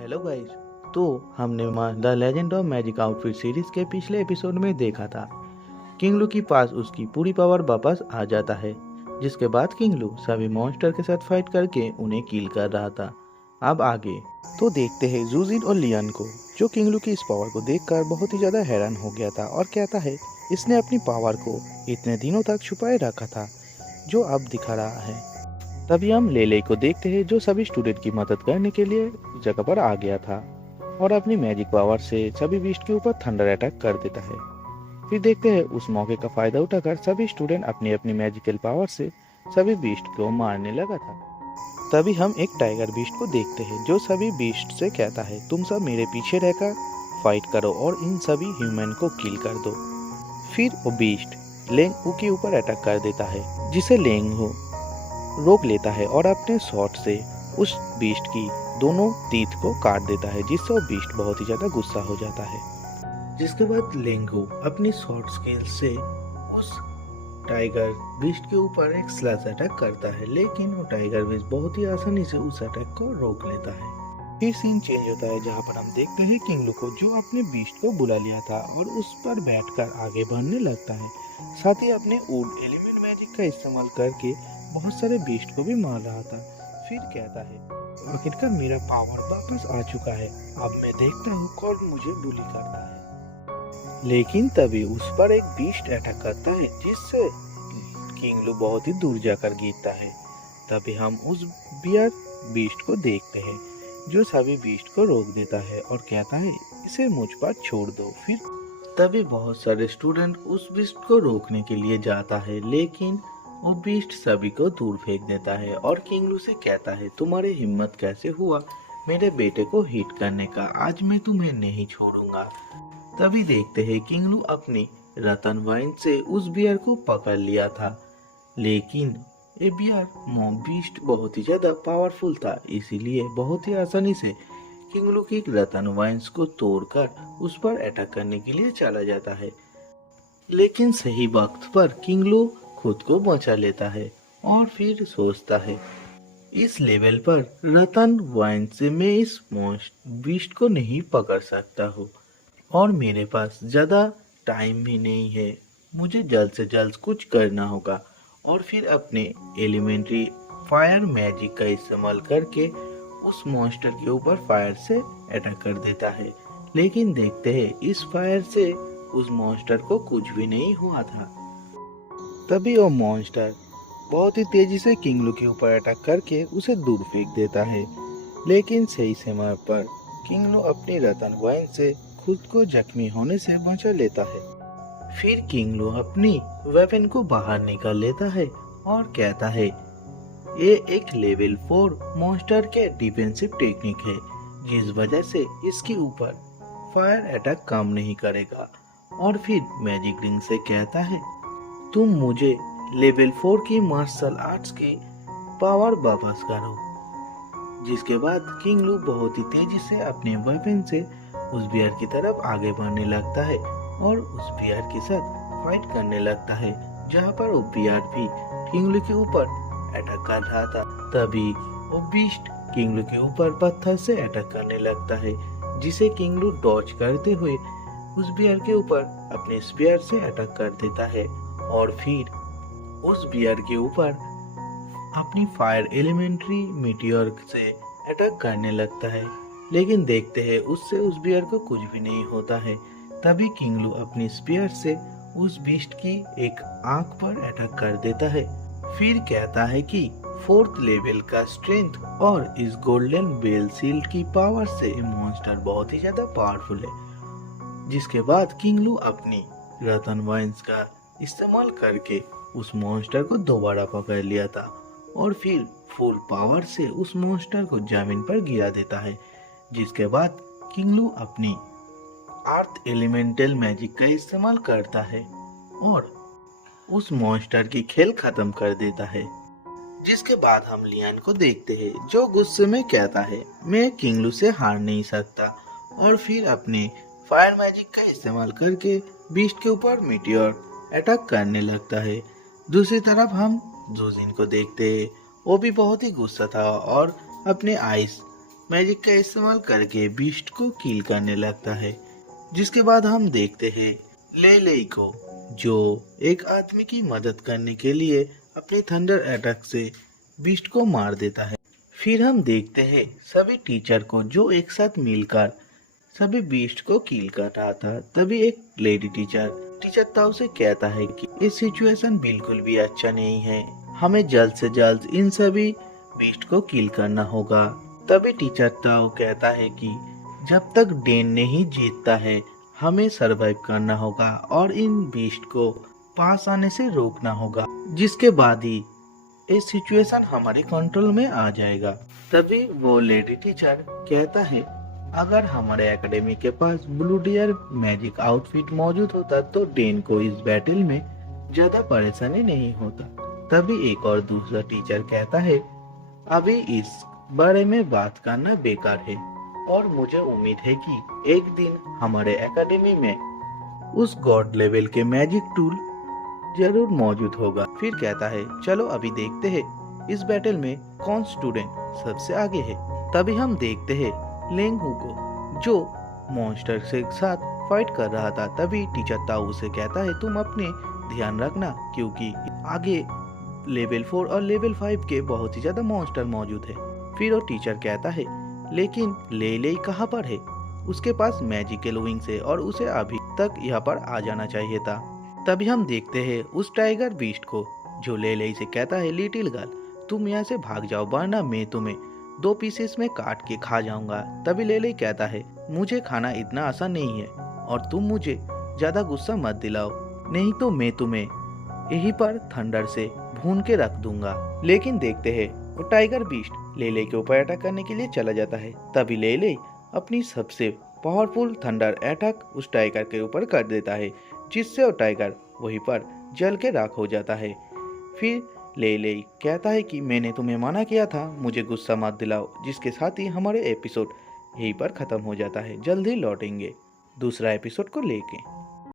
Hello guys. तो हमने the legend of magic outfit series के पिछले एपिसोड में देखा था किंगलू के पास उसकी पूरी पावर वापस आ जाता है, जिसके बाद किंगलू सभी मॉन्स्टर के साथ फाइट करके उन्हें किल कर रहा था। अब आगे तो देखते हैं जूजिन और लियन को, जो किंगलू की इस पावर को देखकर बहुत ही ज़्यादा हैरान हो गया था और कहता है इसने अपनी पावर को इतने दिनों तक छुपाए रखा था जो अब दिखा रहा है। तभी हम लेले को देखते हैं, जो सभी स्टूडेंट की मदद करने के लिए जगह पर आ गया था और अपनी मैजिक पावर से सभी बीस्ट के ऊपर थंडर अटैक कर देता है। फिर देखते हैं उस मौके का फायदा उठाकर सभी स्टूडेंट अपनी अपनी मैजिकल पावर से सभी बीस्ट को मारने लगा था। तभी हम एक टाइगर बीस्ट को देखते हैं, जो सभी बीस्ट से कहता है तुम सब मेरे पीछे रहकर फाइट करो और इन सभी ह्यूमन को किल कर दो। फिर वो बीस्ट लेंगहू के ऊपर अटैक कर देता है, जिसे लेंगहू रोक लेता है और अपने शॉट से उस बीस्ट की दोनों तीत को काट देता है, जिससे वो बीस्ट बहुत ही ज्यादा गुस्सा हो जाता है। जिसके बाद लेंगहू अपनी शॉर्ट स्केल से उस टाइगर बीस्ट के ऊपर एक स्लैश अटैक करता है, लेकिन वो टाइगर बीस्ट बहुत ही आसानी से उस अटैक को रोक लेता है। फिर सीन चेंज होता है, जहाँ पर हम देखते हैं किंगलू को, जो अपने बीस्ट को बुला लिया था और उस पर बैठकर आगे बढ़ने लगता है। साथ ही अपने वुड एलिमेंट मैजिक का इस्तेमाल करके बहुत सारे बीस्ट को भी मार रहा था। फिर कहता है आखिरकार मेरा पावर वापस आ चुका है, अब मैं देखता हूँ कौन मुझे बुली करता है। लेकिन तभी उस पर एक बीस्ट अटैक करता है, जिससे किंगलू बहुत ही दूर जाकर गिरता है। तभी हम उस बियर बीस्ट को देखते हैं, जो सभी बीस्ट को रोक देता है और कहता है इसे मुझ पर छोड़ दो। फिर तभी बहुत सारे स्टूडेंट उस बीस्ट को रोकने के लिए जाता है, लेकिन वो बीस्ट सभी को दूर फेंक देता है और किंगलू से कहता है तुम्हारी हिम्मत कैसे हुआ मेरे बेटे को हिट करने का, आज मैं तुम्हें नहीं छोड़ूंगा। तभी देखते हैं किंगलू अपनी रतन वाइन से उस बियर को पकड़ लिया था, लेकिन ये बियर बीस्ट बहुत ही ज्यादा पावरफुल था, इसीलिए बहुत ही आसानी से किंगलू की रतन वाइन्स को तोड़कर उस पर अटैक करने के लिए चला जाता है। लेकिन सही वक्त पर किंगलू खुद को बचा लेता है और फिर सोचता है इस लेवल पर रतन वाइन से मैं इस बीस्ट को नहीं पकड़ सकता हूँ और मेरे पास ज्यादा टाइम भी नहीं है, मुझे जल्द से जल्द कुछ करना होगा। और फिर अपने एलिमेंट्री फायर मैजिक का इस्तेमाल करके उस मॉन्स्टर के ऊपर फायर से अटैक कर देता है। लेकिन देखते हैं इस फायर से उस मॉन्स्टर को कुछ भी नहीं हुआ था। तभी वो मॉन्स्टर बहुत ही तेजी से किंगलू के ऊपर अटैक करके उसे दूर फेंक देता है, लेकिन सही समय पर किंगलू अपनी रतन वाइन से खुद को जख्मी होने से बचा लेता है। फिर किंगलू अपनी वेपन को बाहर निकाल लेता है और कहता है ये एक लेवल 4 मॉन्स्टर के डिफेंसिव टेक्निक है, जिस वजह से इसके ऊपर फायर अटैक काम नहीं करेगा। और फिर मैजिक रिंग से कहता है तुम मुझे लेवल 4 की मार्शल आर्ट्स की पावर वापस करो। जिसके बाद किंगलू बहुत ही तेजी से अपने वेपन से उस बियर की तरफ आगे बढ़ने लगता है और उस बियर के साथ फाइट करने लगता है, जहाँ पर वो बियर भी किंगलू के ऊपर अटैक कर रहा था। तभी वो बीस्ट किंगलू के ऊपर पत्थर से अटैक करने लगता है, जिसे किंगलू डॉज करते हुए उस बियर के ऊपर अपने स्पीयर से अटैक कर देता है और फिर उस बियर के ऊपर अपनी फायर एलिमेंट्री मीटियोर से अटैक करने लगता है। लेकिन देखते हैं उससे उस बियर को कुछ भी नहीं होता है। तभी किंगलू अपनी स्पीयर से उस बीस्ट की एक आंख पर अटैक कर देता है। फिर कहता है कि 4th लेवल का स्ट्रेंथ और इस गोल्डन बेल सील्ड की पावर से ये मॉन्स्टर बहुत ही ज्यादा पावरफुल है। जिसके बाद किंगलू अपनी रतन वाइन्स का इस्तेमाल करके उस मॉन्स्टर को दोबारा पकड़ लिया था और फिर फुल पावर से उस मॉन्स्टर को जमीन पर गिरा देता है। जिसके बाद किंगलू अपनी अर्थ एलिमेंटल मैजिक का इस्तेमाल करता है और उस मॉन्स्टर की खेल खत्म कर देता है। जिसके बाद हम लियन को देखते हैं, जो गुस्से में कहता है मैं किंगलू से हार नहीं सकता और फिर अपने फायर मैजिक का इस्तेमाल करके बीस्ट के ऊपर मीटियोर अटैक करने लगता है। दूसरी तरफ हम जूजिन को देखते हैं, वो भी बहुत ही गुस्सा था और अपने आइस मैजिक का इस्तेमाल करके बीस्ट को किल करने लगता है। जिसके बाद हम देखते हैं ले को, जो एक आदमी की मदद करने के लिए अपने थंडर अटैक से बीस्ट को मार देता है। फिर हम देखते हैं सभी टीचर को, जो एक साथ मिलकर सभी बीस्ट को किल कर रहा था। तभी एक लेडी टीचर ताऊ से कहता है कि ये सिचुएशन बिल्कुल भी अच्छा नहीं है, हमें जल्द से जल्द इन सभी बीस्ट को किल करना होगा। तभी टीचर ताऊ कहता है कि जब तक डेन नहीं जीतता है हमें सरवाइव करना होगा और इन बीस्ट को पास आने से रोकना होगा, जिसके बाद ही ये सिचुएशन हमारे कंट्रोल में आ जाएगा। तभी वो लेडी टीचर कहता है अगर हमारे एकेडमी के पास ब्लू डियर मैजिक आउटफिट मौजूद होता तो डेन को इस बैटल में ज्यादा परेशानी नहीं होता। तभी एक और दूसरा टीचर कहता है अभी इस बारे में बात करना बेकार है और मुझे उम्मीद है कि एक दिन हमारे एकेडमी में उस गॉड लेवल के मैजिक टूल जरूर मौजूद होगा। फिर कहता है चलो अभी देखते हैं इस बैटल में कौन स्टूडेंट सबसे आगे है। तभी हम देखते हैं लेंगहू को, जो मॉन्स्टर के साथ फाइट कर रहा था। तभी टीचर ताऊ से कहता है तुम अपने ध्यान रखना, क्योंकि आगे लेवल 4 और लेवल 5 के बहुत ही ज्यादा मॉन्स्टर मौजूद है। फिर वो टीचर कहता है लेकिन ले कहाँ पर है, उसके पास मैजिकल विंग्स है और उसे अभी तक यहाँ पर आ जाना चाहिए था। तभी हम देखते हैं उस टाइगर बीस्ट को, जो ले से कहता है लिटिल गर्ल तुम यहाँ से भाग जाओ वरना मैं तुम्हें 2 पीसेस में काट के खा जाऊंगा। तभी ले कहता है मुझे खाना इतना आसान नहीं है और तुम मुझे ज्यादा गुस्सा मत दिलाओ, नहीं तो मैं तुम्हें यहीं पर थंडर से भून के रख दूंगा। लेकिन देखते हैं वो टाइगर बीस्ट ले के ऊपर अटैक करने के लिए चला जाता है। तभी ले अपनी सबसे पावरफुल थंडर अटैक उस टाइगर के ऊपर कर देता है, जिससे वो टाइगर वहीं पर जल के राख हो जाता है। फिर ले कहता है कि मैंने तुम्हें मना किया था, मुझे गुस्सा मत दिलाओ। जिसके साथ ही हमारे एपिसोड यहीं पर खत्म हो जाता है। जल्द ही लौटेंगे दूसरा एपिसोड को लेके।